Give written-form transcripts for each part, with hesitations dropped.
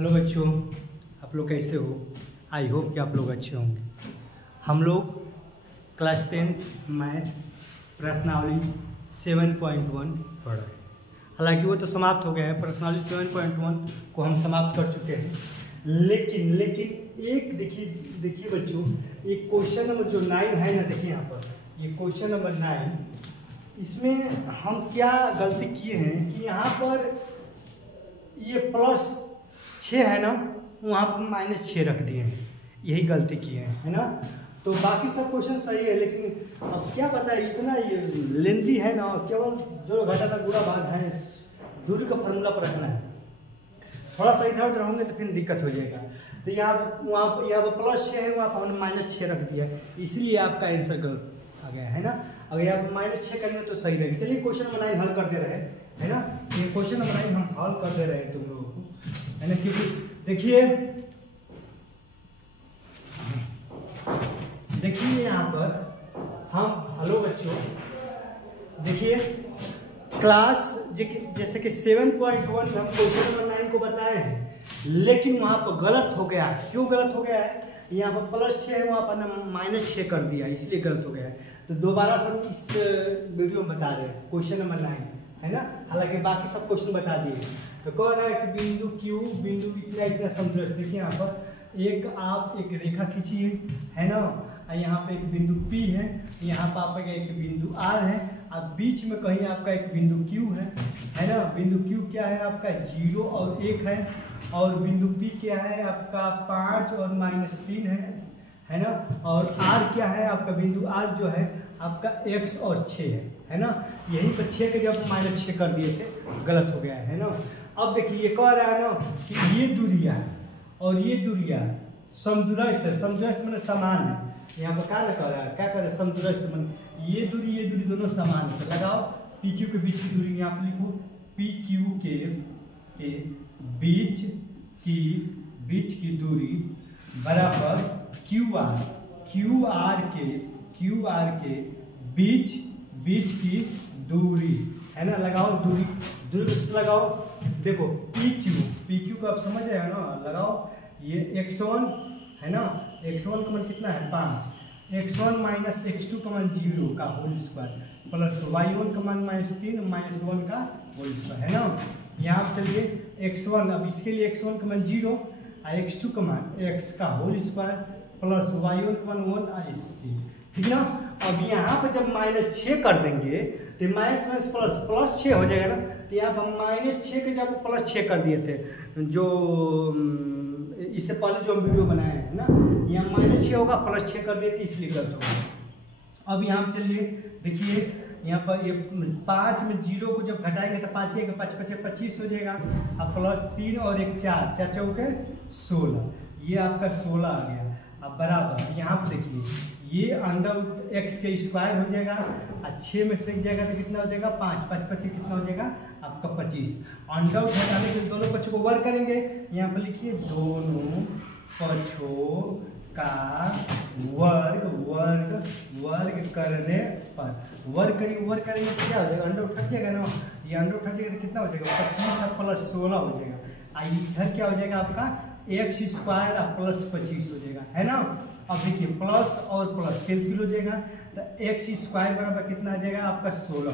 Hello बच्चों, आप लोग कैसे हो? आई होप कि आप लोग अच्छे होंगे। हम लोग क्लास 10 मैथ प्रश्नावली 7.1 पढ़ रहे हैं। हालांकि वो तो समाप्त हो गया है, प्रश्नावली 7.1 को हम समाप्त कर चुके हैं। लेकिन एक देखिए बच्चों, एक क्वेश्चन नंबर जो 9 है ना, देखिए यहाँ पर ये क्वेश्चन नंबर 9, इसमें हम क्या गलती किए हैं कि यहाँ पर ये +6 है ना, वहाँ पर -6 रख दिए हैं। यही गलती किए हैं, है ना। तो बाकी सब क्वेश्चन सही है, लेकिन अब क्या पता है, इतना ये लेंथी है ना, केवल जो घटाना गुणा भाग है दूरी का फार्मूला पर रखना है। थोड़ा सा इधर उधर होंगे तो फिर दिक्कत हो जाएगा। तो यहाँ पर +6 है, वहाँ पर हमने -6 रख दिया है, इसलिए आपका आंसर गलत आ गया है ना। अगर यहाँ पर -6 करेंगे तो सही रहेगा। चलिए क्वेश्चन नंबर 9 हल कर दे रहे हैं, है ना। ये क्वेश्चन नंबर 9 हम हल कर दे रहे हैं तुम लोगों को, है ना। क्योंकि देखिए यहाँ पर हम, हेलो बच्चों, देखिए क्लास जैसे कि 7.1 हम क्वेश्चन नंबर 9 को बताए हैं, लेकिन वहाँ पर गलत हो गया। क्यों गलत हो गया है? यहाँ पर +6 है, वहाँ पर -6 कर दिया, इसलिए गलत हो गया है। तो दोबारा सब इस वीडियो में बता रहे हैं क्वेश्चन नंबर 9, है ना। हालांकि बाकी सब क्वेश्चन बता दिए। तो कह रहा है कि बिंदु Q, बिंदु इतना समतुल्य। देखिए यहाँ पर आप एक रेखा खींचिए, है ना। यहाँ पे एक बिंदु P है, यहाँ पर आपका एक बिंदु R है, अब बीच में कहीं आपका एक बिंदु Q है ना। बिंदु Q क्या है आपका? 0 और 1 है। और बिंदु P क्या है आपका? 5 और -3 है ना। और R क्या है आपका? बिंदु R जो है आपका x और 6 है ना। यहीं पर 6 के जब -6 कर दिए थे, गलत हो गया है ना। अब देखिए ये कह रहा है ना कि ये दूरियां और ये दूरियां समदूरस्थ है। समदूरस्थ मतलब समान है। यहाँ पर क्या कह रहा है? क्या कर रहा है? समदूरस्थ मतलब ये दूरी दोनों समान है। तो लगाओ PQ के बीच की दूरी, यहाँ पर लिखो PQ के बीच की दूरी बराबर QR के बीच की दूरी, है ना। लगाओ दूरी लगाओ। देखो PQ को आप समझ रहे हो ना। लगाओ ये x1 है ना, x1 का मान कितना है? 5। x1 - x2 का मान 0 का होल स्क्वायर प्लस y1 का मान -3 -1 का होल स्क्वायर, है ना। यहाँ पर चलिए x1, अब इसके लिए x1 का मान 0 और x2 का मान x का होल स्क्वायर प्लस y1 का मान 1 IC, ठीक ना। अब यहाँ पर जब -6 कर देंगे तो +6 हो जाएगा ना। तो यहाँ पर -6 के जब +6 कर दिए थे, जो इससे पहले जो हम वीडियो बनाए हैं ना, यहाँ -6 होगा, +6 कर दिए थे, इसलिए गलत होगा। अब यहाँ चलिए देखिए, यहाँ पर ये 5 में 0 को जब घटाएंगे तो 5 1 5 5 25 हो जाएगा। अब +3 और 1 4 4 चौके 16, ये आपका 16 आ गया। अब बराबर यहाँ पर देखिए ये √x² हो जाएगा, और 6 में से जाएगा तो कितना हो जाएगा? 5 5 5 कितना हो जाएगा आपका? 25। अंडर हटाने के दोनों पक्षों को वर्ग करेंगे। यहाँ पर लिखिए दोनों पक्षों का वर्ग करने पर, वर्ग करेंगे तो क्या हो जाएगा? अंडर उठ जाएगा ना। ये अंडर उठ जाएगा तो कितना हो जाएगा? 25 + 16 हो जाएगा। इधर क्या हो जाएगा आपका? x² + 25 हो जाएगा, है ना। अब देखिए प्लस और प्लस कैंसिल हो जाएगा, तो x² बराबर कितना आ जाएगा आपका? 16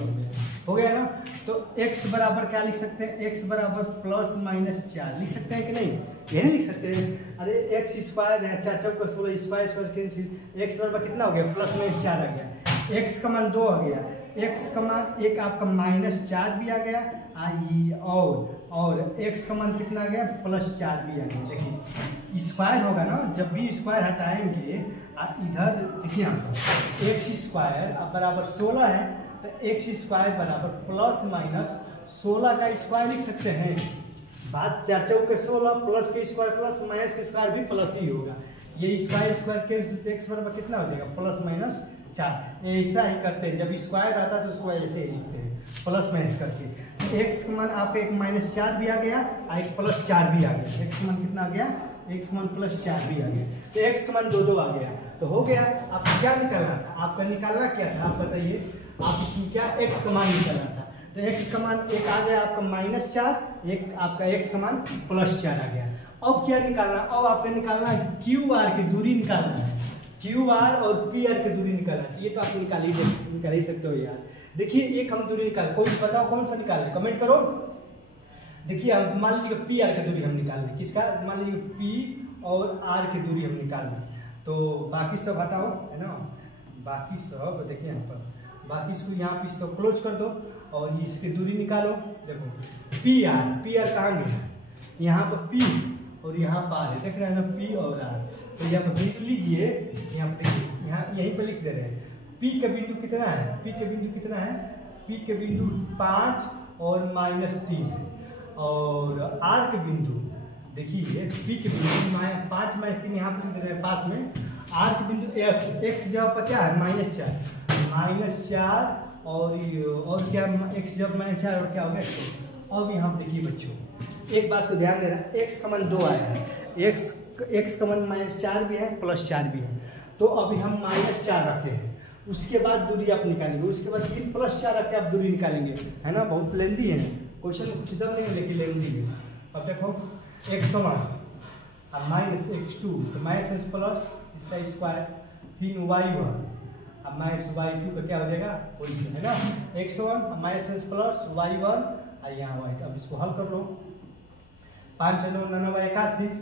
हो गया ना। तो x बराबर क्या लिख सकते हैं? x बराबर +-4 लिख सकते हैं कि नहीं? ये नहीं लिख सकते हैं? अरे x² है, 4 चौके 16, स्क्वायर कैंसिल, x बराबर कितना हो गया? +-4 आ गया। x का मान 2 आ गया, x का मान एक आपका -4 भी आ गया, और x का मान कितना आ गया? +4 भी आ गया। देखिए स्क्वायर होगा ना, जब भी स्क्वायर हटाएंगे इधर देखिए यहाँ पर x² बराबर 16 है, तो x² बराबर +-16 का स्क्वायर लिख सकते हैं। बात 4 चौके 16, प्लस के स्क्वायर प्लस, माइनस के स्क्वायर भी प्लस ही होगा। ये स्क्वायर के x बराबर कितना हो जाएगा? +-4। ऐसा ही करते हैं, जब स्क्वायर आता है तो उसको ऐसे ही लिखते हैं, +- करके। x का मान आपका एक -4 भी आ गया और एक +4 भी आ गया। x का मान कितना आ गया? x का मान +4 भी आ गया, तो x का मान 2 आ गया। तो हो गया। आपको क्या निकालना था? आपका निकालना क्या था आप बताइए? आप इसमें क्या x का मान निकालना था। तो x का मान एक आ गया आपका -4, एक आपका x का मान +4 आ गया। अब क्या निकालना, अब आपको निकालना है क्यू आर की दूरी निकालना है, क्यू आर और पी आर की दूरी निकालना है। ये तो आप निकाल ही सकते हो यार। देखिए एक हम दूरी निकाल, कोई बताओ कौन सा निकालें, कमेंट करो। देखिए हम मान लीजिए पी आर की दूरी हम निकाल लें, किसका, मान लीजिए पी और आर की दूरी हम निकाल लें, तो बाकी सब हटाओ है ना, बाकी सब देखिए यहाँ पर, बाकी इसको यहाँ पे इसको क्लोज कर दो और इसकी दूरी निकालो। देखो पी आर कहाँ गया, यहाँ पर पी और यहाँ पर आर है, देख रहे हैं ना, पी और आर। तो यहाँ पर बिंदु लीजिए, यहाँ पर देखिए, यहाँ यहीं पर लिख दे रहे हैं पी का बिंदु कितना है, पी का बिंदु कितना है, पी के बिंदु 5 और -3 है, और आर के बिंदु देखिए, पी के बिंदु 5 -3 यहाँ पर लिख दे रहे हैं पास में, आर के बिंदु x जगह पर क्या है -4 और क्या x जब -4 और क्या हो गया। अब यहाँ देखिए बच्चों एक बात को ध्यान देना, x का मान 2 आया है, x का मान -4 भी है +4 भी है, तो अभी हम -4 रखे हैं, उसके बाद दूरी आप निकालेंगे, उसके बाद 3 + 4 रख के आप दूरी निकालेंगे, है ना। बहुत लेंदी है क्वेश्चन, कुछ दम नहीं है लेकिन लेंदी है। अब देखो x1 -x2 तो माइनस प्लस इसका स्क्वायर, फिर y1 अब -y2 का क्या हो जाएगा पोजीशन, है ना, x1 माइनस प्लस y1 और यहाँ y, अब इसको हल कर लो, 5 9 9 81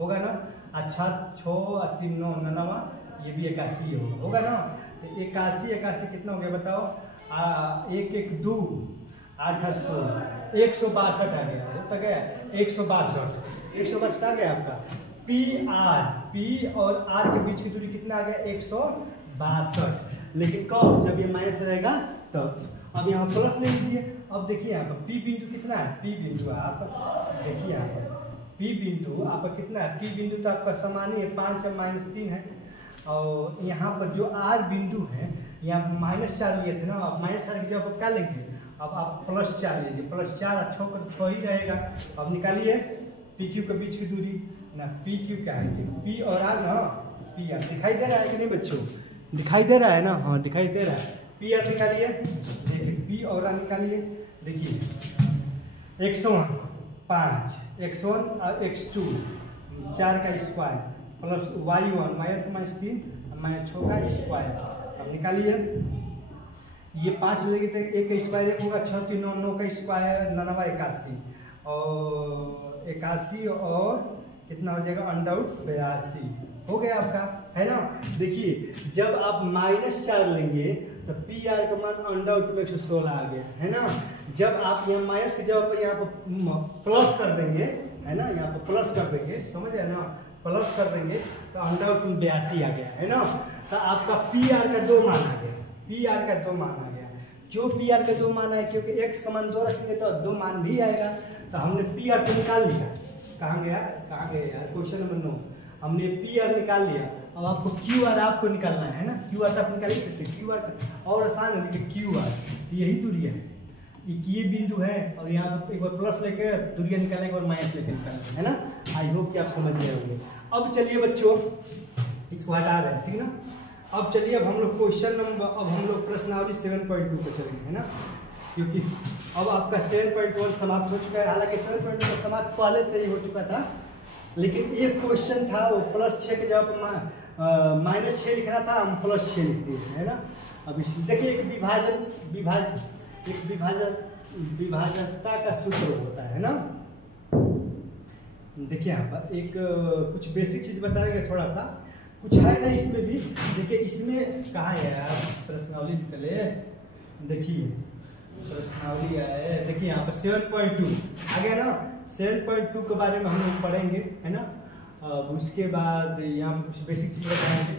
होगा ना, अच्छा 6 और 3 9 9 ये भी 81 होगा ना, तो 81 कितना हो गया बताओ, 1 1 2 8 8 16 162 आ गया, होता गया 162 आ गया आपका। पी और आर के बीच की दूरी कितना आ गया 162, लेकिन कब, जब ये माइनस रहेगा तब। अब यहाँ प्लस ले लीजिए, अब देखिए यहाँ पर पी बिंदु कितना है, पी बिंदु आप देखिए यहाँ पर पी बिंदु आपका कितना है, पी बिंदु तो आपका समान ही है, 5 और -3 है, और यहाँ पर जो आर बिंदु है यहाँ -4 लिए थे ना, अब -4 की जगह पर क्या लेंगे, अब आप +4 लीजिए, +4 और 6 ही रहेगा। अब निकालिए पी क्यू के बीच की दूरी ना, पी क्यू क्या है, पी और आर ना, पी आर दिखाई दे रहा है कि नहीं बच्चों, दिखाई दे रहा है ना, हाँ दिखाई दे रहा है। पी आर निकालिए, देखिए पी और आर निकालिए, देखिए x1 5, x1 और x2 4 का स्क्वायर प्लस y1 -3 -6 का स्क्वायर, अब निकालिए, ये 5 लेंगे तो 1 का स्क्वायर 1 होगा, 6 3 9 का स्क्वायर 9 81 और 81 और कितना हो जाएगा √82 हो गया आपका, है ना। देखिए जब आप -4 लेंगे तो पी आर का मान √116 आ गया, है ना। जब आप यहाँ माइनस की जगह पर यहाँ पर प्लस कर देंगे, है ना, यहाँ पर प्लस कर देंगे, समझ है ना, प्लस कर देंगे तो √82 आ गया, है ना। तो आपका पी आर का 2 मान आ गया, पी आर का 2 मान आ गया। क्यों पी आर का 2 मान आया, क्योंकि x का मान 2 रखेंगे तो 2 मान भी आएगा, तो हमने पी आर को निकाल लिया। कहाँ गया यार, क्वेश्चन नंबर 9 हमने पी आर निकाल लिया। अब आपको क्यू आर आपको निकालना है ना, क्यू आर तो आप निकाल ही सकते हैं, क्यू आर और आसान है, देखिए क्यू आर यही दूरी है, ये बिंदु है, और यहाँ पर एक बार प्लस लेके दूरिया निकालने के बाद माइनस लेके निकालना है ना। आई होप कि आप समझ गए होंगे। अब चलिए बच्चों इसको हटा रहे हैं, ठीक है ना। अब चलिए अब हम लोग क्वेश्चन नंबर, अब हम लोग प्रश्नावली 7.2 पे चलेंगे, है ना, क्योंकि अब आपका 7.1 समाप्त हो चुका है। हालांकि 7.1 समाप्त पहले से ही हो चुका था, लेकिन एक क्वेश्चन था वो +6 के जगह पर -6 लिखना था, हम +6 लिख दिए, है ना। अब इस देखिए एक विभाजकता का सूत्र होता है ना। देखिए यहाँ पर एक कुछ बेसिक चीज बताएंगे, थोड़ा सा कुछ है ना इसमें भी। देखिए इसमें कहाँ है यार प्रश्नावली निकले, देखिए प्रश्नावली है, देखिए यहाँ पर 7.2 आ गया ना। 7.2 के बारे में हम लोग पढ़ेंगे, है ना। अब उसके बाद यहाँ पर कुछ बेसिक चीज बताएंगे।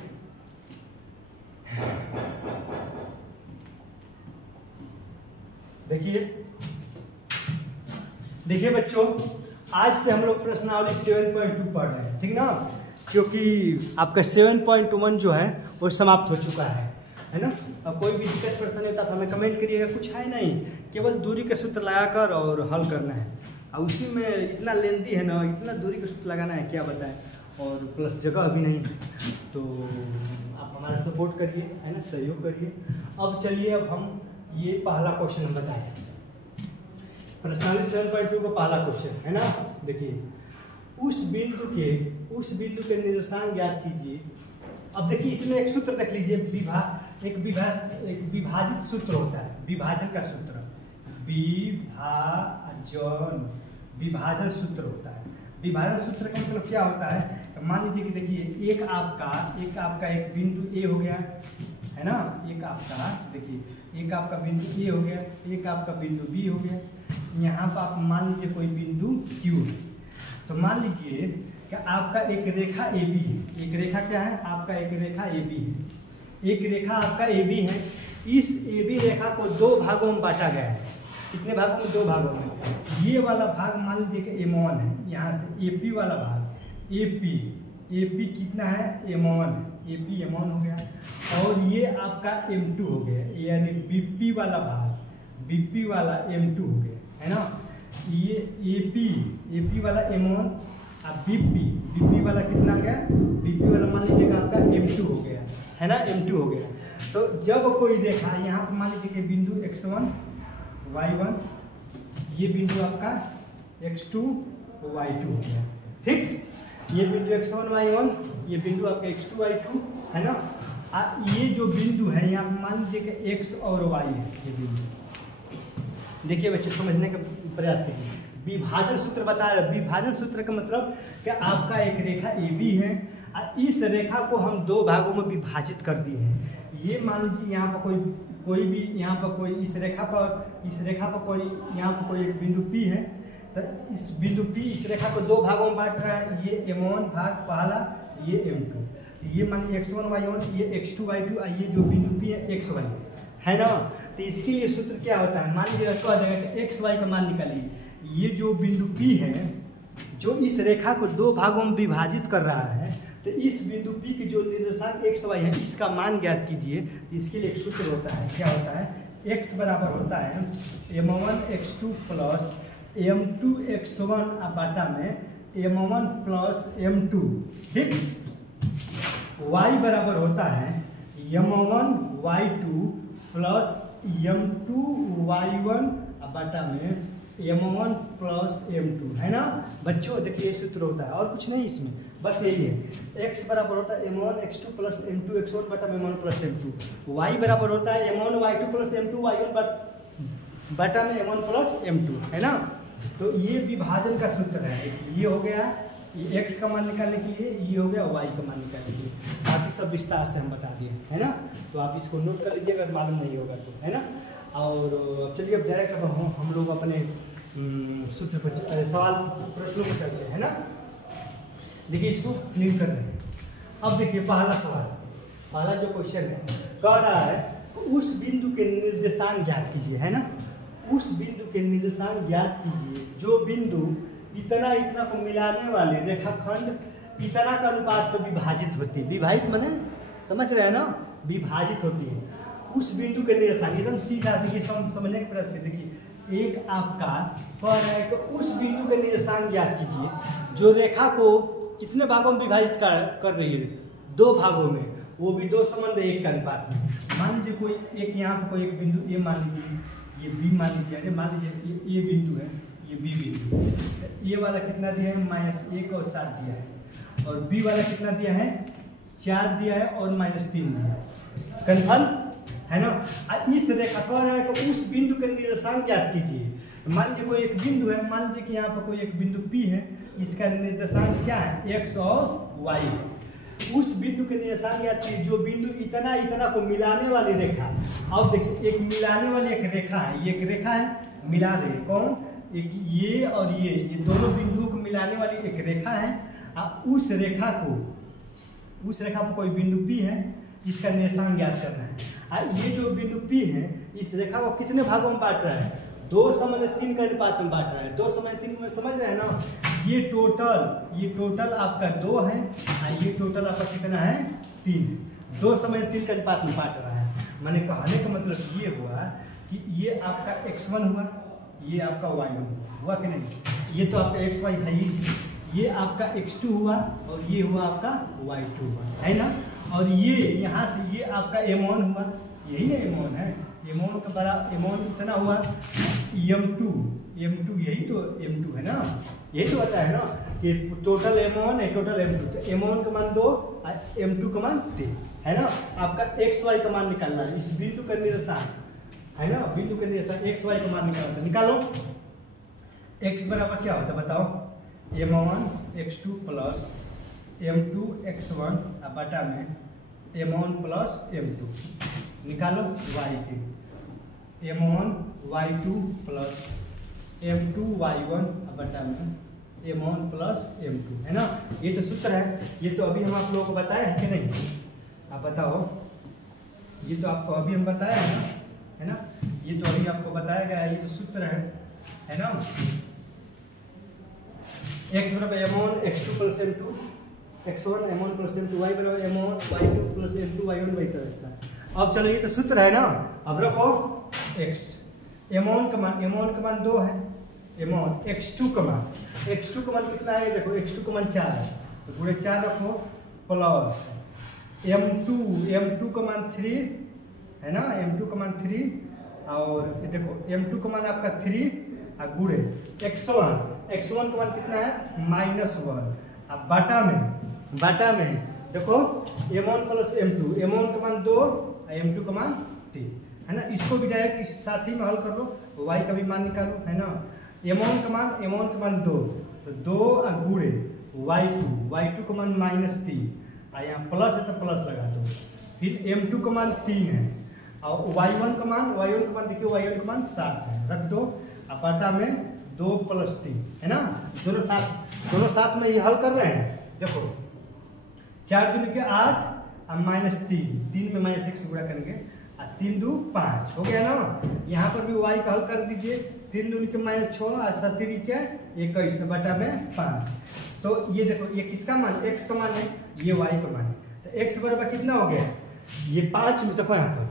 देखिए बच्चों, आज से हम लोग प्रश्नावली 7.2 पढ़ रहे हैं, ठीक ना, क्योंकि आपका 7.1 जो है वो समाप्त हो चुका है ना। अब कोई भी दिक्कत परेशानी होता तो हमें कमेंट करिएगा, कुछ है नहीं, केवल दूरी का सूत्र लगाकर और हल करना है। और उसी में इतना लेंथी है ना, इतना दूरी का सूत्र लगाना है, क्या बताएं, और प्लस जगह भी नहीं, तो आप हमारा सपोर्ट करिए, है ना, सहयोग करिए। अब चलिए अब हम ये पहला क्वेश्चन हम बताएं, प्रश्नावली 7.2 का पहला क्वेश्चन है ना। देखिए उस बिंदु के निर्देशांक ज्ञात कीजिए। अब देखिए इसमें एक सूत्र देख लीजिए, एक विभाजित सूत्र होता है, विभाजन का सूत्र, विभाजन सूत्र होता है। विभाजन सूत्र का मतलब क्या होता है, तो मान लीजिए कि देखिए एक आपका एक बिंदु ए हो गया है ना, एक आपका देखिए एक आपका बिंदु ए हो गया, एक आपका बिंदु बी हो गया, यहाँ पर आप मान लीजिए कोई बिंदु क्यू है। तो मान लीजिए कि आपका एक रेखा ए बी है, एक रेखा क्या है आपका, एक रेखा ए बी है, एक रेखा आपका ए बी है। इस ए बी रेखा को दो भागों में बांटा गया है। कितने भागों में? दो भागों में। ये वाला भाग मान लीजिए कि M1 है, यहाँ से AP वाला भाग AP कितना है? M1, AP M1 हो गया। और ये आपका M2 हो गया, यानी BP वाला भाग, BP वाला M2 हो गया, है ना। ये AP वाला M1 अब BP वाला कितना गया? BP वाला मान लीजिएगा आपका M2 हो गया, है ना, M2 हो गया। तो जब कोई रेखा यहाँ पर मान लीजिए कि बिंदु X1 Y1, ये बिंदु आपका X2 Y2 हो गया, ठीक। ये बिंदु X1 Y1, ये बिंदु आपका X2 Y2, है ना। ये जो बिंदु है यहाँ मान लीजिए कि X और Y है, ये बिंदु। देखिए बच्चे समझने का प्रयास कीजिए। विभाजन सूत्र बता रहे, विभाजन सूत्र का मतलब कि आपका एक रेखा AB है, इस रेखा को हम दो भागों में विभाजित कर दिए हैं। ये मान लीजिए यहाँ पर कोई भी यहाँ पर कोई इस रेखा पर कोई यहाँ पर कोई एक बिंदु P है, तो इस बिंदु P इस रेखा को दो भागों में बांट रहा है। ये M1 भाग पहला, ये M2, ये मान लीजिए X1 Y1, ये X2 Y2, ये जो बिंदु P है XY है ना। तो इसके लिए सूत्र क्या होता है, मान लीजिए कह देगा कि XY का मान निकालिए। ये जो बिंदु P है जो इस रेखा को दो भागों में विभाजित कर रहा है, तो इस बिंदु P की जो निर्देशांक XY है इसका मान ज्ञात कीजिए। इसके लिए एक सूत्र होता है, क्या होता है, x बराबर होता है M1 X2 plus M2 X1 बटा में M1 प्लस M2, ठीक। y बराबर होता है M1 Y2 plus M2 Y1 बटा में M1 प्लस M2, है ना बच्चों। देखिए ये सूत्र होता है और कुछ नहीं इसमें, बस यही है। x बराबर होता है M1 X2 plus M2 X1 बटा में M1 प्लस M2, y बराबर होता है M1 Y2 plus M2 Y1 बटा में M1 प्लस M2, है ना। तो ये विभाजन का सूत्र है। ये हो गया ये x का मान निकालने के लिए, ये हो गया y का मान निकालने के लिए। बाकी सब विस्तार से हम बता दिए, है ना। तो आप इसको नोट कर लीजिए अगर मालूम नहीं होगा तो, है ना। और चलिए अब डायरेक्ट अब हम लोग अपने सूत्र पर सवाल प्रश्नों पर चलते हैं, है ना। देखिए इसको क्लियर कर रहे हैं। अब देखिए पहला सवाल, पहला जो क्वेश्चन है कह रहा है उस बिंदु के निर्देशांक ज्ञात कीजिए, है ना। उस बिंदु के निर्देशांक ज्ञात कीजिए जो बिंदु इतना इतना को मिलाने वाले रेखाखंड इतना का अनुपात पर विभाजित होती है। विभाजित माने समझ रहे हैं ना, विभाजित होती है। उस बिंदु के निर्देशांक एकदम सीधा देखिए, समझने के प्रयास कीजिए। देखिए एक आपका कह रहा है कि उस बिंदु के निर्देशांक ज्ञात कीजिए जो रेखा को कितने भागों में विभाजित कर रही है? दो भागों में, वो भी दो संबंध एक के अनुपात में। मान लीजिए कोई एक यहाँ पर कोई एक बिंदु ए मान लीजिए, ये बी मान लीजिए, अरे मान लीजिए ये बिंदु है, ये बी बिंदु है। ए वाला कितना दिया है? -1 और 7 दिया है। और बी वाला कितना दिया है? 4 दिया है और -3 दिया है। कन्फर्म है ना। इस रेखा कह रहा है कि उस बिंदु के निर्देशांक ज्ञात कीजिए। तो मान लीजिए कोई एक बिंदु है, मान लीजिए कि यहाँ पर कोई एक बिंदु P है, इसका निर्देशांक क्या है? x और y है। उस बिंदु के निर्देशांक ज्ञात कीजिए जो बिंदु इतना इतना को मिलाने वाली रेखा। अब देखिए एक मिलाने वाली एक रेखा है, ये एक रेखा है मिला रही है, कौन? एक ये और ये दोनों बिंदुओं को मिलाने वाली एक रेखा है। उस रेखा पर कोई बिंदु P है, इसका निर्देशांक ज्ञात करना है। ये जो बिंदु P है इस रेखा को कितने भागों में बांट रहा है? 2:3 का अनुपात में बांट रहा है। 2:3 में समझ रहे हैं ना। ये टोटल आपका 2 है और ये टोटल आपका कितना है? 3। 2:3 का अनुपात में बांट रहा है। मैंने कहने का मतलब ये हुआ कि ये आपका x1 हुआ, ये आपका y1 हुआ कि नहीं? ये तो आपका xy है ही, ये आपका x2 हुआ और ये हुआ आपका y2 हुआ, है ना। और ये यहाँ से ये आपका M1 हुआ, यही ना M1 है। M1 का बड़ा M1 इतना हुआ, M2 यही तो M2 है ना, यही तो होता है ना। कि टोटल M1 है टोटल M2, तो M1 का मान 2 और M2 का मान 3 है ना। आपका XY का मान निकालना है, इस बिंदु का निरसान है ना, बिंदु का निरसान XY का मान निकालना है। निकालो x बराबर क्या होता है बताओ, M1 x2 plus M2 x1 बटा में M1 प्लस M2। निकालो y के M1 y2 plus M2 y1 बटा में M1 प्लस M2 है ना। ये तो सूत्र है, ये तो अभी हम आप लोगों को बताए हैं कि नहीं, आप बताओ। ये तो आपको अभी हम बताया है ना, ये तो अभी आपको बताया गया है, ये तो सूत्र है ना। x बराबर M1 x2 plus M2 x1 M1 plus M2 y बराबर M1 y2 plus M2 y1 y2। अब चलो ये तो सूत्र है ना, अब रखो x M1 का मान 2 है, M1 x2 का मान कितना है देखो, x2 का मान 4 है तो पूरे 4 रखो प्लस M2 का मान 3 है ना, M2 का मान 3 और देखो M2 का मान आपका 3 और गुणे x1 का मान कितना है -1। अब बाटा में देखो M1 प्लस M1 का मान 2 और M2 का मान 3 है ना। इसको भी डायरेक्ट इस साथ ही में हल कर लो, y का भी मान निकालो है ना। M1 का मान 2 तो 2 और गुणे y2 का मान -3 और यहाँ प्लस है तो प्लस लगा दो। फिर M2 का मान 3 है और y1 का मान देखिए y1 का मान 7 है, रख दो। अब बाटा में 2 प्लस 3 है ना, दोनों साथ में ये हल कर रहे हैं। देखो 4 दूनी के 8 और -3 में -1 गुणा करेंगे और 3 2 5 हो गया ना। यहाँ पर भी y का हल कर दीजिए, 3 दूनी के -6 और 7 के 21 बटा में 5। तो ये देखो ये किसका मान, x का मान है, ये y का मान है। तो x बराबर कितना हो गया, ये 5 में देखो यहाँ पर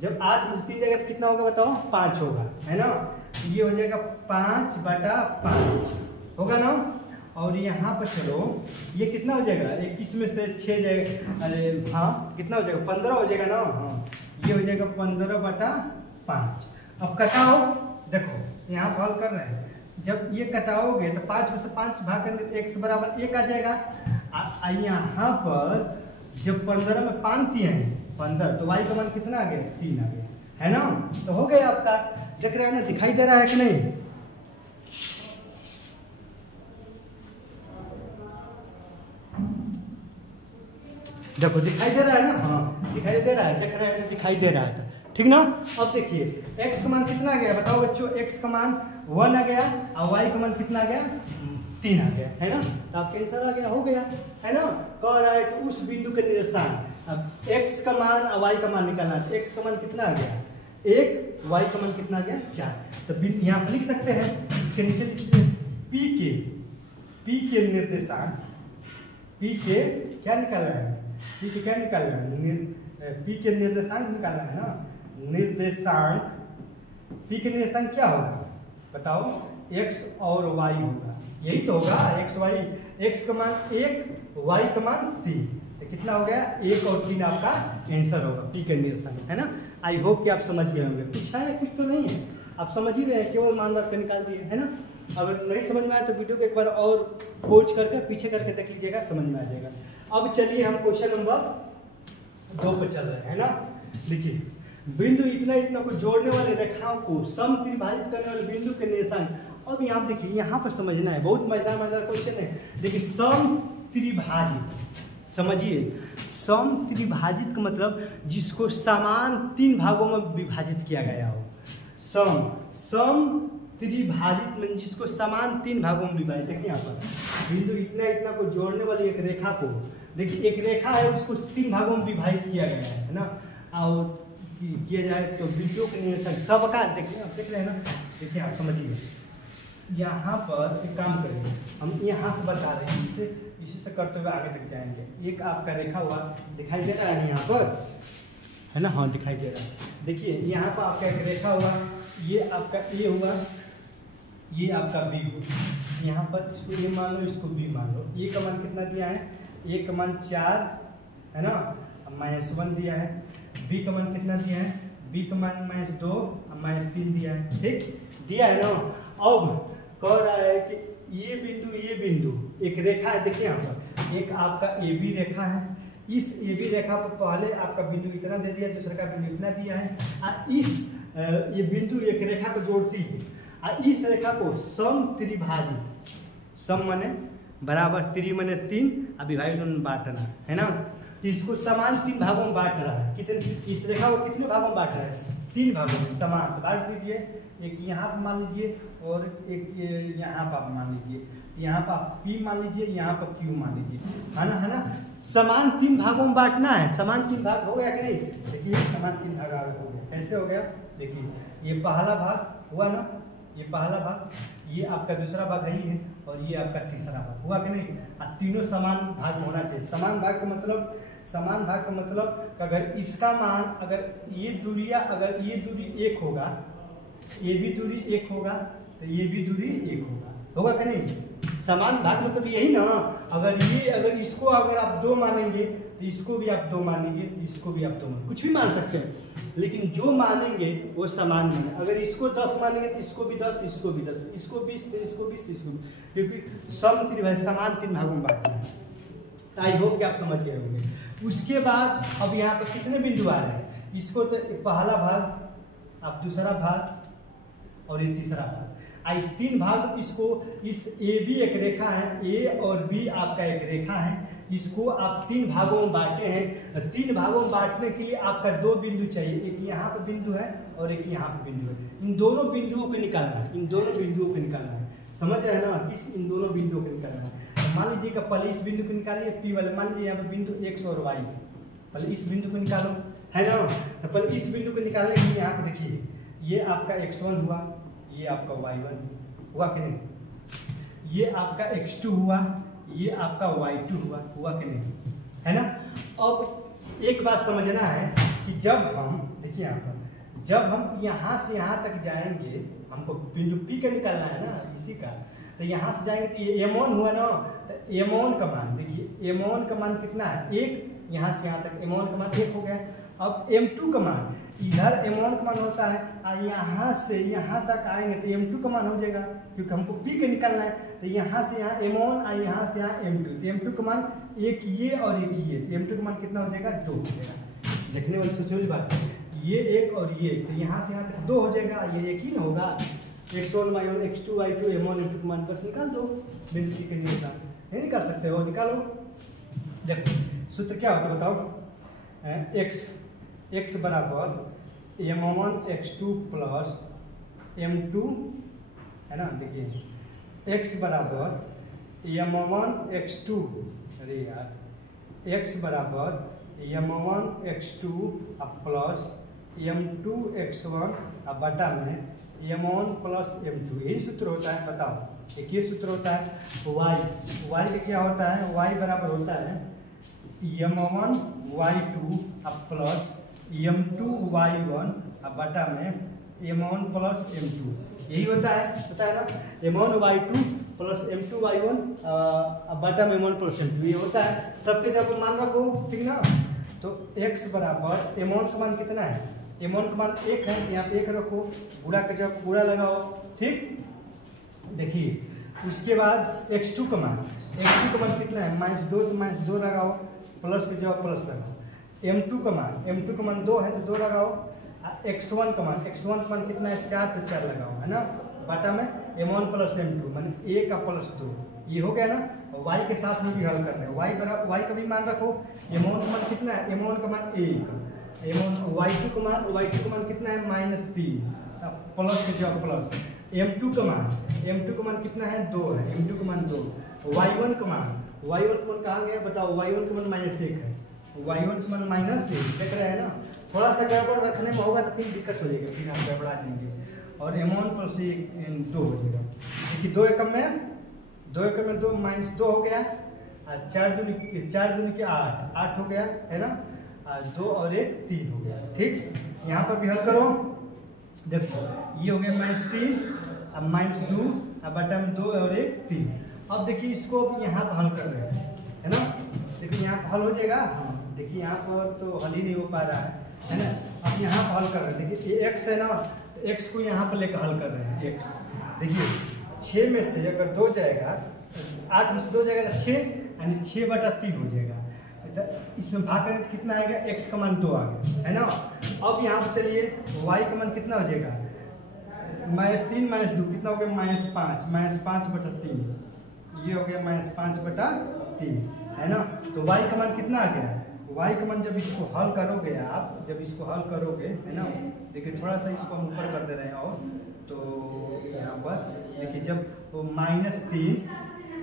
जब 8 में 3 जाएगा तो कितना होगा बताओ, 5 होगा है ना। ये हो जाएगा 5 बटा 5 होगा ना। और यहाँ पर चलो ये कितना हो जाएगा, 21 में से 6 जाएगा, अरे हाँ कितना हो जाएगा 15 हो जाएगा ना। हाँ ये हो जाएगा 15 बटा 5। अब कटाओ, देखो यहाँ हल कर रहे हैं, जब ये कटाओगे तो 5 में से 5 भाग करने तो x बराबर 1 आ जाएगा। यहाँ पर जब 15 में 5 दिए हैं 15 तो y का मान कितना आ गया, 3 आ गया है ना। तो हो गया आपका, देख रहे हैं ना, दिखाई दे रहा है कि नहीं। देखो दिखाई दे रहा है ना, हाँ दिखाई दे रहा है, देख रहे हैं दिखाई दे रहा है ठीक ना। अब देखिए x का मान कितना आ गया बताओ बच्चों, x का मान 1 आ गया और y का मान कितना आ गया, 3 आ गया है ना। तो आपका आंसर आ गया, हो गया है ना। कह रहा है कि उस बिंदु के निरसान, अब x का मान और y का मान निकालना है। x का मान कितना आ गया 1, y का मान कितना आ गया 4। तो यहाँ पर लिख सकते हैं, इसके नीचे p के निर्देशांक, p के क्या निकालना है, p के क्या निकालना है, p के निर्देशांक निकालना है ना। निर्देशांक p के निर्देशांक क्या होगा बताओ, x और y होगा, यही तो होगा x y। x का मान 1, y का मान 3, तो कितना हो गया 1 और 3 आपका आंसर होगा p के निर्देशांक है ना। आई होप कि आप समझ गए होंगे, कुछ है कुछ तो नहीं है, आप समझ ही रहे हैं, केवल मान रख के निकाल दिए है ना। अगर नहीं समझ में आए तो वीडियो को एक बार और पॉज करके पीछे करके देख लीजिएगा, समझ में आ जाएगा। अब चलिए हम क्वेश्चन नंबर 2 पर चल रहे हैं ना। देखिए बिंदु इतना को जोड़ने वाले रेखाओं को समत्रिभाजित करने वाले बिंदु के निर्देशांक। अब यहाँ देखिए, यहाँ पर समझना है, बहुत मजेदार क्वेश्चन है। देखिए समत्रिभाजित, समझिए समत्रिभाजित का मतलब जिसको समान 3 भागों में विभाजित किया गया हो। समत्रिभाजित में जिसको समान 3 भागों में विभाजित। देखिए यहाँ पर बिंदु इतना को जोड़ने वाली एक रेखा को, देखिए एक रेखा है उसको 3 भागों में विभाजित किया गया है ना। और किया जाए तो बिंदु के निर्देशांक सबका देखिए, आप देख रहे हैं ना। देखिए आप समझिए, यहाँ पर एक काम करिए, हम यहाँ से बता रहे हैं, इसी से करते हुए आगे तक जाएंगे। एक आपका रेखा हुआ दिखाई दे रहा है यहाँ पर है ना, हाँ दिखाई दे रहा है। देखिए यहाँ पर आपका एक रेखा हुआ, ये आपका ए हुआ, ये आपका बी हुआ। यहाँ पर इसको ए मान लो, इसको बी मान लो। ए का मान कितना दिया है, ए का मान 4 है ना, -1 दिया है। बी का मान कितना दिया है, बी का मान -2 और -3 दिया है, ठीक दिया है ना। अब कह रहा है कि ये बिंदु एक रेखा है, देखिए यहाँ पर एक आपका ए बी रेखा है। इस ए बी रेखा पर पहले आपका बिंदु इतना दे दिया, दूसरा का बिंदु इतना दिया है, और इस ये बिंदु एक रेखा को जोड़ती है, और इस रेखा को सम त्रिभाजित, सम माने बराबर, त्रि माने 3, और विभाजित माने बांटना है ना। तो इसको समान 3 भागों में बांट रहा है। कितने, इस रेखा को कितने भागों में बांट रहा है? 3 भागों में समान। तो बांट दीजिए, एक यहाँ पर मान लीजिए और एक यहाँ पर मान लीजिए, यहाँ पर P मान लीजिए, यहाँ पर Q मान लीजिए, है ना। समान 3 भागों में बांटना है। समान 3 भाग हो गया कि नहीं? देखिए समान 3 भाग हो गया। कैसे हो गया? देखिए ये पहला भाग हुआ ना, ये पहला भाग, ये आपका दूसरा भाग है ही है, और ये आपका तीसरा भाग हुआ कि नहीं। और तीनों समान भाग में होना चाहिए। समान भाग का मतलब, समान भाग का मतलब अगर इसका मान, अगर ये दूरियां, अगर ये दूरी 1 होगा, ये भी दूरी 1 होगा, तो ये भी दूरी 1 होगा कि नहीं। समान भाग मतलब यही ना। अगर ये, अगर इसको अगर आप 2 मानेंगे तो इसको भी आप 2 मानेंगे, तो इसको भी आप 2 मानेंगे, कुछ भी मान सकते हैं, लेकिन जो मानेंगे वो समान माने। अगर इसको 10 मानेंगे तो इसको भी 10, इसको भी 10, इसको 20, तो इसको 20, इसको 20, क्योंकि सम त्रिभाज समान 3 भागों में बांटना है। आई होप कि आप समझ गए होंगे। उसके बाद अब यहाँ पर कितने बिंदु आ रहे हैं? इसको तो पहला भाग, अब दूसरा भाग और ये तीसरा भाग। इस 3 भाग, इसको इस ए बी एक रेखा है, ए और बी आपका एक रेखा है, इसको आप 3 भागों में बांटे हैं। 3 भागों में बांटने के लिए आपका 2 बिंदु चाहिए, एक यहाँ पर बिंदु है और एक यहाँ पर बिंदु है। इन दोनों बिंदुओं को निकालना है, इन दोनों बिंदुओं को निकालना है। समझ रहे हैं ना, किस इन दोनों बिंदुओं को निकालना है। मान लीजिए कि पहले इस बिंदु को निकालिए, पी वाले, मान लीजिए यहाँ पर बिंदु x और y, पहले इस बिंदु को निकालो, है ना। तो पहले इस बिंदु को निकालने के लिए यहाँ पर देखिए, ये आपका x1 हुआ, ये आपका y1 हुआ कि नहीं, ये आपका x2 हुआ, ये आपका y2 हुआ कि नहीं, है ना। अब एक बात समझना है कि जब हम, देखिए यहाँ पर, जब हम यहाँ से यहाँ तक जाएंगे, हमको बिंदु P का निकालना है ना, इसी का, तो यहाँ से जाएंगे तो ये m1 हुआ ना, तो m1 का मान देखिए, m1 का मान कितना है? 1। यहाँ से यहाँ तक m1 का मान 1 हो गया। अब m2 का मान, इधर m1 का मान होता है, और यहाँ से यहाँ तक आएंगे तो m2 का मान हो जाएगा, क्योंकि हमको P का निकालना है। तो यहाँ से यहाँ m1 और यहाँ से यहाँ m2, तो m2 का मान एक ये और एक ये, तो m2 का मान कितना हो जाएगा? 2 हो जाएगा। देखने वाली सोचने वाली बात है, ये 1 और ये 1, तो यहाँ से यहाँ तक 2 हो जाएगा। ये एक ही ना होगा, x1 y1 x2 y2 m1 m2 मान बस निकाल दो। बिंदु P के निशान नहीं निकाल सकते हो, निकालो। देखो सूत्र क्या होता है बताओ। x बराबर m1 x2 प्लस m2, है ना। देखिए x बराबर m1 x2, अरे यार, x बराबर m1 x2 plus m2 x1 बटा में m1 प्लस m2, यही सूत्र होता है। बताओ, एक ये सूत्र होता है। y का क्या होता है? y बराबर होता है m1 y2 plus m2 y1 बटा में m1 प्लस m2, यही होता है ना। m1 y2 plus m2 y1 बटा में m1 प्लस m2, ये होता है। सबके जब मान रखो, ठीक ना। तो x बराबर m1 का मान कितना है? m1 का मान 1 है, यहाँ पे 1 रखो, गुणा का जब गुणा लगाओ, ठीक। देखिए उसके बाद x2 का मान कितना है? -2, तो -2 लगाओ, प्लस के जवाब प्लस लगाओ। m2 का मान 2 है, तो 2 लगाओ। x1 का मान कितना है? 4, तो 4 लगाओ, है ना, बटा में m1 प्लस m2 माने 1 का प्लस 2, ये हो गया ना। और y के साथ में भी हल कर रहे हैं, y बराबर y का भी मान रखो। m1 का मान कितना है? m1 का मान 1, y2 का मान कितना है? -3, प्लस के जवाब प्लस। m2 का मान कितना है? 2 है, m2 का मान 2। y1 का मान कहाँ गया बताओ? y1 का मान -1 है, y1 का मान -1, देख रहे हैं ना। थोड़ा सा गड़बड़ रखने में होगा तो फिर दिक्कत हो जाएगी, फिर आप गड़बड़ा देंगे। और m1 प्लस 2 हो जाएगा, क्योंकि 2 एकम में 2 -2 हो गया, 4 दूनी के 8 हो गया, है ना। 2 और 1 3 हो गया, ठीक। यहाँ पर भी हल करो। देखो ये हो गया -3, अब -2, अब बटा में 2 और 1 3। अब देखिए इसको यहाँ पर हल कर रहे हैं, है ना। देखिए यहाँ पर हल हो जाएगा। देखिए यहाँ पर तो हल ही नहीं हो पा रहा है ना। अब यहाँ पर हल कर रहे हैं, देखिए ये x है ना, तो x को यहाँ पर लेकर हल कर रहे हैं। x देखिए 6 में से अगर 2 जाएगा, 8 में से 2 जाएगा 6, यानी 6/3 हो जाएगा। तो इसमें भाग करें तो कितना आएगा, x का मान 2 आ गया, है ना। अब यहाँ पर चलिए y का मान कितना हो जाएगा, -3 -2 कितना हो गया, -5, -5/3, ये हो गया -5/3, है ना। तो y का मान कितना आ गया, y का मान जब इसको हल करोगे आप, जब इसको हल करोगे, है ना, देखिए थोड़ा सा इसको हम ऊपर कर दे रहे हैं, और तो यहाँ पर देखिए जब वो -3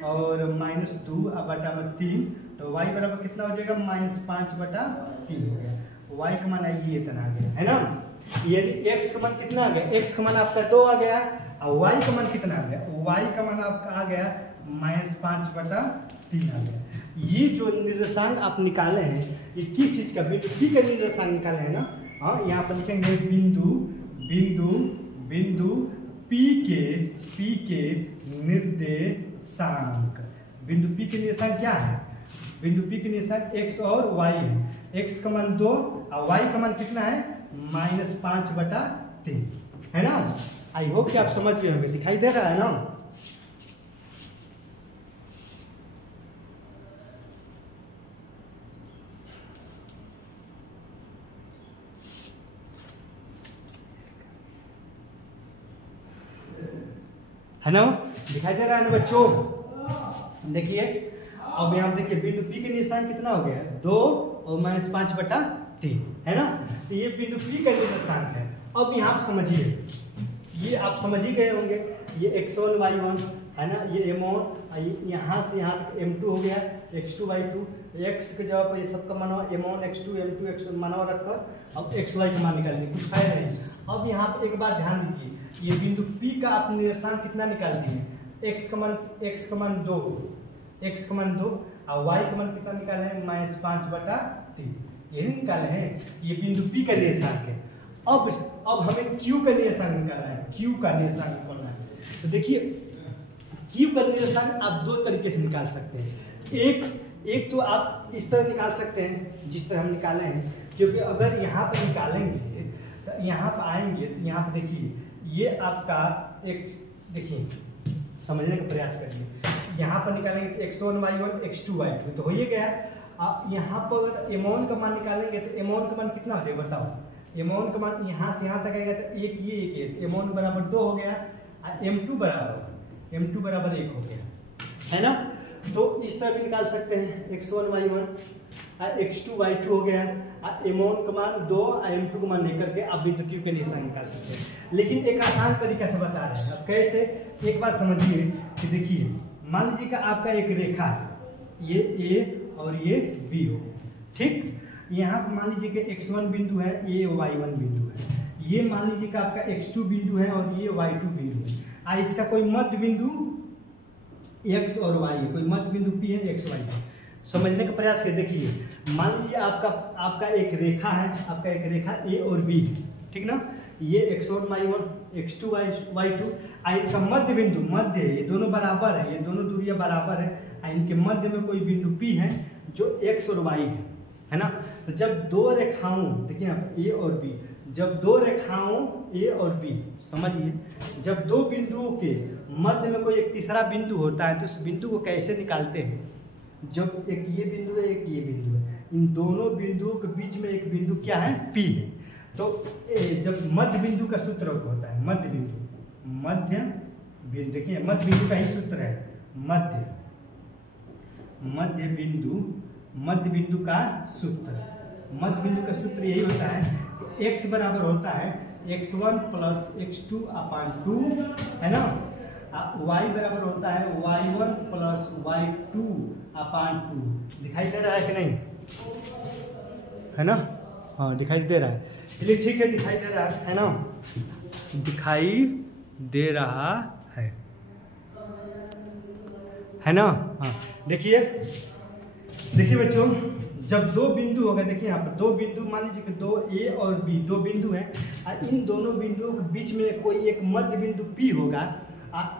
और -2/3, तो y बराबर कितना हो जाएगा, -5/3 हो गया। y का मान ये इतना आ गया, है ना। ये x का मान कितना आ गया, x का मान आपका 2 आ गया, और y का मान कितना आ गया, y का मान आपका आ गया -5/3 आ गया। ये जो निर्देशांक आप निकाले हैं, ये किस चीज का, बिंदु P का निर्देशांक निकाले हैं ना। हाँ, यहाँ पर लिखेंगे बिंदु P के निर्देशांक। बिंदु P के निर्देशांक क्या है, बिंदु P के निर्देशांक x और y है। x का मान 2 और y का मान कितना है, -5/3, है ना। आई होप कि आप समझ गए होंगे, दिखाई दे रहा है ना। है ना, दिखाई दे रहा है ना बच्चों। देखिए अब यहाँ देखिए बिंदु P के निर्देशांक कितना हो गया, 2 और -5/3, है ना। तो ये बिंदु P का निर्देशांक है। अब यहाँ आप समझिए, ये आप समझ ही गए होंगे, ये x1 y1 है ना, ये m1, यहाँ से यहाँ तक m2 हो गया, x2 y2, x के जगह पर ये सबका माना m1 x2 m2 x माना रखकर अब xy का मान निकालेंगे, कुछ फायदा नहीं। अब यहाँ पर एक बात ध्यान दीजिए, ये बिंदु P का आप निर्देशांक कितना निकालते हैं, x का मान 2, x का मान 2 और y का मान कितना निकाले हैं, -5/3, ये निकाले हैं। ये बिंदु P का निर्देशांक है। अब हमें Q का निर्देशांक निकालना है, Q का निर्देशांक निकालना है। तो देखिए Q का निर्देशांक आप 2 तरीके से निकाल सकते हैं। एक तो आप इस तरह निकाल सकते हैं जिस तरह हम निकाले हैं, क्योंकि अगर यहाँ पर निकालेंगे तो यहाँ पर आएंगे तो यहाँ पर देखिए ये आपका एक, देखिए समझने का प्रयास करिए, यहाँ पर निकालेंगे तो x1 y1 x2 y2 तो हो ही गया। आप यहाँ पर अगर m1 का मान निकालेंगे तो m1 का मान कितना हो जाएगा बताओ, m1 का मान यहाँ से यहाँ तक आएगा तो एक m1 बराबर 2 हो गया, m2 बराबर 1 हो गया, है ना। तो इस तरह भी निकाल सकते हैं, x1 y1 x2 y2 हो गया, m1 का मान 2 m2 का मान लेकर के आप बिंदु Q के निर्देशांक निकाल सकते हैं। लेकिन एक आसान तरीका से बता रहे हैं, अब कैसे, एक बार समझिए कि देखिए मान लीजिए कि आपका एक रेखा है, ये A और ये B हो, ठीक। यहाँ पर मान लीजिए कि x1 बिंदु है, ये y1 बिंदु है, ये मान लीजिए कि आपका x2 बिंदु है और ये y2 बिंदु है। इसका कोई मध्य बिंदु x और y है, कोई मध्य बिंदु P है, x y है। समझने का प्रयास करें। देखिए मान लीजिए आपका एक रेखा है, आपका एक रेखा A और B, ठीक ना। ये x1 y1 x2 y2, इनका मध्य बिंदु, ये दोनों बराबर है, ये दोनों दूरियां बराबर है, इनके मध्य में कोई बिंदु P है जो x और y है ना। तो जब दो रेखाओं, देखिए यहाँ A और B, जब दो रेखाओं A और B, समझिए जब दो बिंदुओं के मध्य में कोई एक तीसरा बिंदु होता है तो उस बिंदु को कैसे निकालते हैं। जब एक ये बिंदु है, एक ये बिंदु है, इन दोनों बिंदुओं के बीच में एक बिंदु क्या है, P है। तो जब मध्य बिंदु का सूत्र होता है, मध्य बिंदु, देखिए मध्य बिंदु का ही सूत्र है, मध्य बिंदु का सूत्र यही होता है कि x बराबर होता है x1 प्लस x2/2, है ना। y बराबर होता है y1 प्लस y2/2। दिखाई दे रहा है कि नहीं, है ना। हाँ दिखाई दे रहा है, चलिए ठीक है, दिखाई दे रहा है ना, दिखाई दे रहा है ना। हाँ देखिए बच्चों, जब दो बिंदु होगा, देखिए यहाँ पर दो बिंदु, मान लीजिए कि दो A और B दो बिंदु हैं, इन दोनों बिंदुओं के बीच में कोई एक मध्य बिंदु P होगा,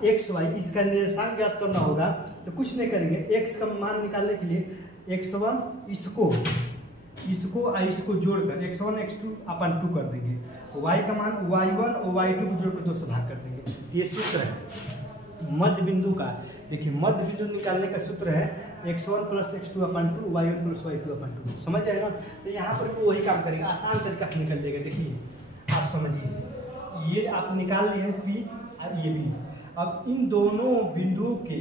x y, इसका निर्देशांक ज्ञात करना होगा। तो कुछ नहीं करेंगे, x का मान निकालने के लिए x1 इसको जोड़कर x1 x2/2 कर देंगे, y का मान y1 और y2 को जोड़कर 2 से भाग कर देंगे। ये सूत्र है, मध्य बिंदु का, देखिए मध्य बिंदु निकालने का सूत्र है x1 + x2/2 y1 + y2/2। समझ जाए ना। तो यहाँ पर भी वही काम करेगा, आसान तरीका से निकल जाएगा। देखिए आप समझिए, ये आप निकाल लिए हैं P और ये भी। अब इन दोनों बिंदुओं के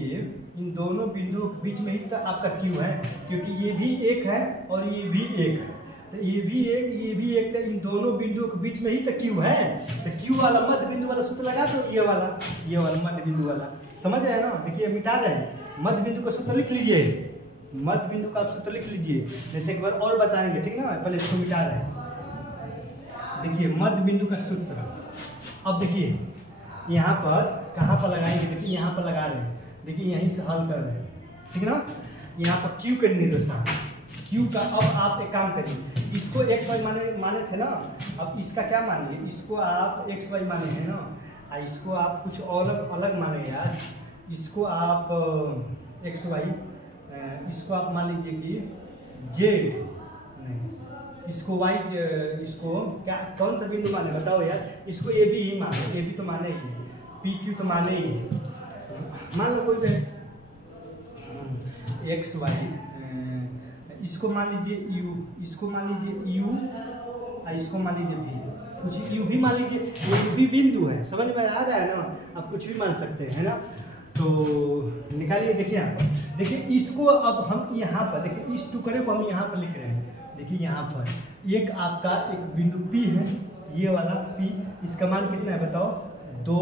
बीच में ही तो आपका Q है, क्योंकि ये भी एक है और ये भी एक है। तो ये भी एक, तो इन दोनों बिंदुओं के बीच में ही तो Q है। तो Q वाला मध्य बिंदु वाला सूत्र लगा दो, ये वाला मध्य बिंदु वाला। समझ रहे हैं ना। देखिए मिटा रहे हैं, मध्य बिंदु का सूत्र लिख लीजिए, मध्य बिंदु का आप सूत्र लिख लीजिए, नहीं तो एक बार और बताएंगे, ठीक ना। पहले इसको मिटा रहे हैं। देखिए मध्य बिंदु का सूत्र, अब देखिए यहाँ पर कहाँ पर लगाएंगे, देखिए यहाँ पर लगा रहे हैं, देखिए यहीं से हल कर रहे हैं, ठीक ना। यहाँ पर Q के निर्देशांक, Q का, अब आप एक काम करिए, इसको x y माने थे ना, अब इसका क्या मानिए, इसको आप x y माने हैं ना, इसको आप कुछ अलग माने यार, इसको आप x y, इसको आप मान लीजिए कि z, नहीं इसको y, इसको क्या कौन सा बिंदु माने बताओ यार, इसको a b ही माने, a b तो माने ही, p q तो माने ही, मान लो कोई x y, इसको मान लीजिए u, इसको मान लीजिए u, इसको मान लीजिए v, कुछ u भी मान लीजिए, ये भी बिंदु है। समझ में आ रहा है ना, आप कुछ भी मान सकते हैं ना। तो निकालिए, देखिए यहाँ पर, देखिए इसको अब हम यहाँ पर, देखिए इस टुकड़े को हम यहाँ पर लिख रहे हैं। देखिए यहाँ पर एक आपका एक बिंदु P है, ये वाला P, इसका मान कितना है बताओ, 2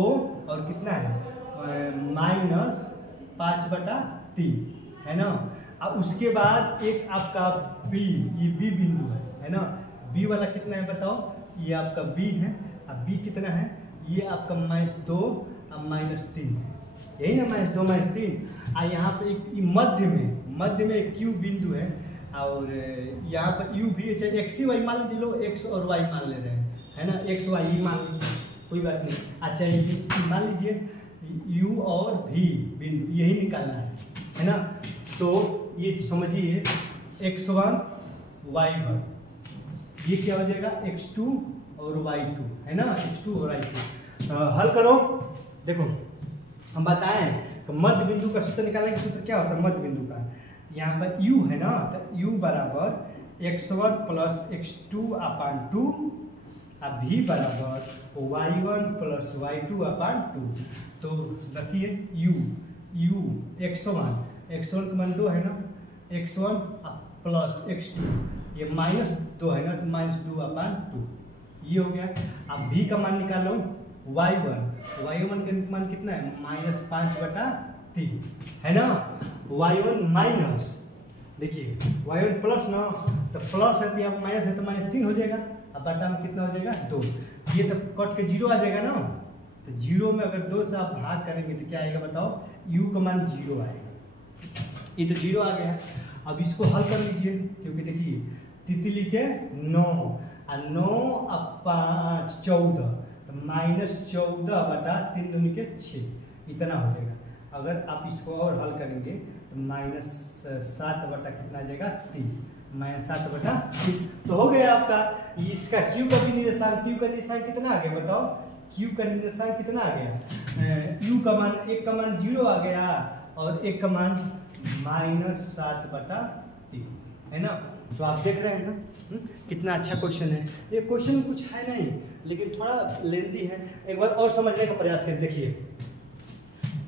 और कितना है -5/3 है ना। अब उसके बाद एक आपका B, ये B बिंदु है ना, B वाला कितना है बताओ, ये आपका B है। अब B कितना है, ये आपका -2 और -3 है, यही ना, -2 -3। और यहाँ पे एक मध्य में एक Q बिंदु है, और यहाँ पर U भी, चाहे x y मान लीजिए, लो x और y मान ले रहे हैं, है ना, x y ही मान लीजिए, कोई बात नहीं। अच्छा ये मान लीजिए U और V बिंदु, यही निकालना है ना। तो ये समझिए x1 y1, ये क्या हो जाएगा, x2 और y2 है ना, x2 और y2। हल करो, देखो हम बताएं तो मध्य बिंदु का सूत्र निकालने का सूत्र क्या होता है, मध्य बिंदु का, यहाँ पर u है ना, तो u बराबर x1 + x2/2 और v बराबर y1 + y2/2। तो रखिए u x1 का मान 2 है ना, x1 + x2, ये -2 है ना, तो -2/2 ये हो गया। अब v का मान निकालो, y1 का मान कितना है, -5/3 है ना। y1 माइनस, देखिए y1 प्लस ना, तो प्लस है तो यहाँ माइनस है तो -3 हो जाएगा। अब बटा में कितना हो जाएगा, 2, ये तो कट के 0 आ जाएगा ना। तो 0 में अगर 2 से आप भाग करेंगे तो क्या आएगा बताओ, u का मान 0 आएगा, ये तो 0 आ गया। अब इसको हल कर लीजिए, क्योंकि देखिए तितली के 9 और 9 और 5 14, तो -14/3 दूनी के 6, इतना हो जाएगा। अगर आप इसको और हल करेंगे तो -7 कितना आ जाएगा, 3, -7/3 तो हो गया आपका। इसका Q का भी निर्देशांक, Q का निर्देशांक कितना आ गया बताओ, Q का निर्देशांक कितना आ गया, U का मान, एक का मान 0 आ गया और एक का मान -7/3 है ना। तो आप देख रहे हैं ना, कितना अच्छा क्वेश्चन है। ये क्वेश्चन कुछ है नहीं, लेकिन थोड़ा लेंथी है, एक बार और समझने का प्रयास करें। देखिए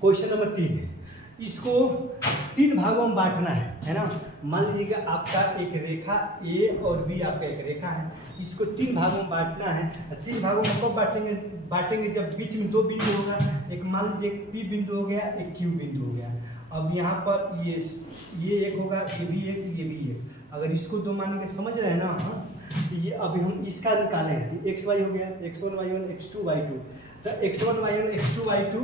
क्वेश्चन नंबर 3 है, इसको 3 भागों में बांटना है ना। मान लीजिएगा आपका एक रेखा A और B, आपका एक रेखा है, इसको 3 भागों में बांटना है। 3 भागों में कब बांटेंगे जब बीच में 2 बिंदु होगा, एक मान लीजिए एक P बिंदु हो गया, एक Q बिंदु हो गया। अब यहाँ पर ये एक होगा, ये भी एक, ये भी एक। अगर इसको 2 मानेंगे, समझ रहे हैं ना। हाँ, ये अभी हम इसका निकाले हैं, x y हो गया, x1 y1 x2 y2, तो x1 y1 x2 y2,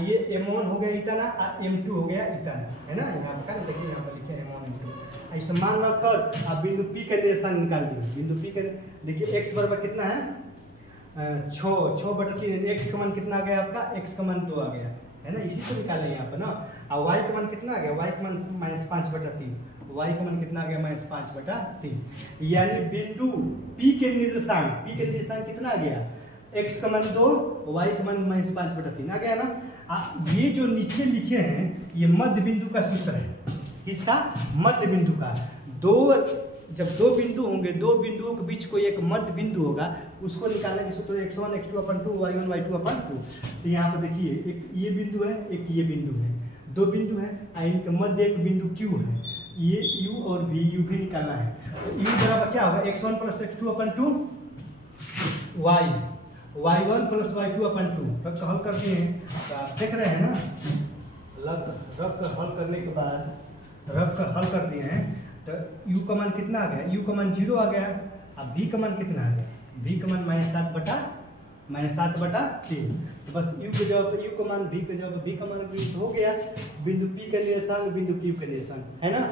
ये m1 हो गया इतना और m2 हो गया इतना, है ना। यहाँ पर देखिए, यहाँ पर लिखे m1 m2, ऐसे मान रखकर आप बिंदु P का निर्देशांक निकाल दिए। बिंदु P का देखिए x बराबर कितना है, 6/3, x का मान कितना आ गया आपका, x का मान 2 आ गया, है ना। इसी से निकाले यहाँ पर ना। और y का मान कितना आ गया, y का मान -5/3, y का मान कितना आ गया, -5/3। यानी बिंदु P के निर्देशांक कितना आ गया, x का मान 2, y का मान -5/3 आ गया ना। ये जो नीचे लिखे हैं ये मध्य बिंदु का सूत्र है, इसका मध्य बिंदु का। जब दो बिंदु होंगे, दो बिंदुओं के बीच कोई एक मध्य बिंदु होगा, उसको निकालने के सूत्र x1 x2/2 y1 y2/2। तो यहाँ पर देखिए एक ये बिंदु है, एक ये बिंदु है, दो बिंदु है, इनके मध्य एक बिंदु Q है, ये U और V, U भी निकालना है। तो U बराबर क्या होगा, x1 + x2/2 y, y1 + y2/2। रख हल करते हैं तो आप देख रहे हैं ना, रख हल करने के बाद हल कर दिए हैं तो u का मान कितना आ गया, u का मान 0 आ गया। अब v का मान कितना आ गया, v का मान -7/3। तो बस u के जवाब u का मान v के जवाब v का मान हो गया। बिंदु p का निशान, बिंदु q का निशान, है ना,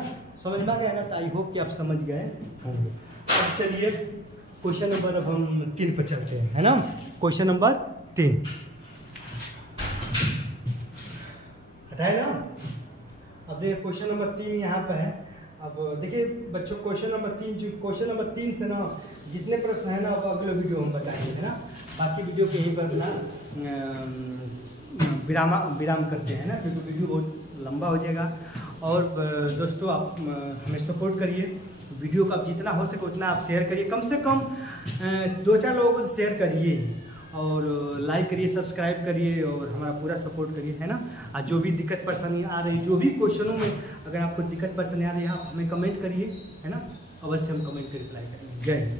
समझ में आ गया ना। तो आई होप कि आप समझ गए होंगे। अब चलिए क्वेश्चन नंबर अब हम 3 पर चलते हैं, है ना। क्वेश्चन नंबर 3 हटाए ना। अब देखिए क्वेश्चन नंबर 3 यहाँ पे है। अब देखिए बच्चों क्वेश्चन नंबर 3 से ना जितने प्रश्न है ना अब अगले वीडियो हम बताएंगे, है ना। बाकी वीडियो के यहीं पर ना विराम करते हैं ना, क्योंकि वीडियो बहुत लंबा हो जाएगा। और दोस्तों आप हमें सपोर्ट करिए, वीडियो को आप जितना हो सके उतना आप शेयर करिए, कम से कम 2-4 लोगों को शेयर करिए और लाइक करिए, सब्सक्राइब करिए और हमारा पूरा सपोर्ट करिए, है ना। और जो भी दिक्कत परेशानी आ रही, जो भी क्वेश्चनों में अगर आपको दिक्कत परेशानी आ रही है आप हमें कमेंट करिए, है ना। अवश्य हम कमेंट कर रिप्लाई करेंगे। जय हिंद।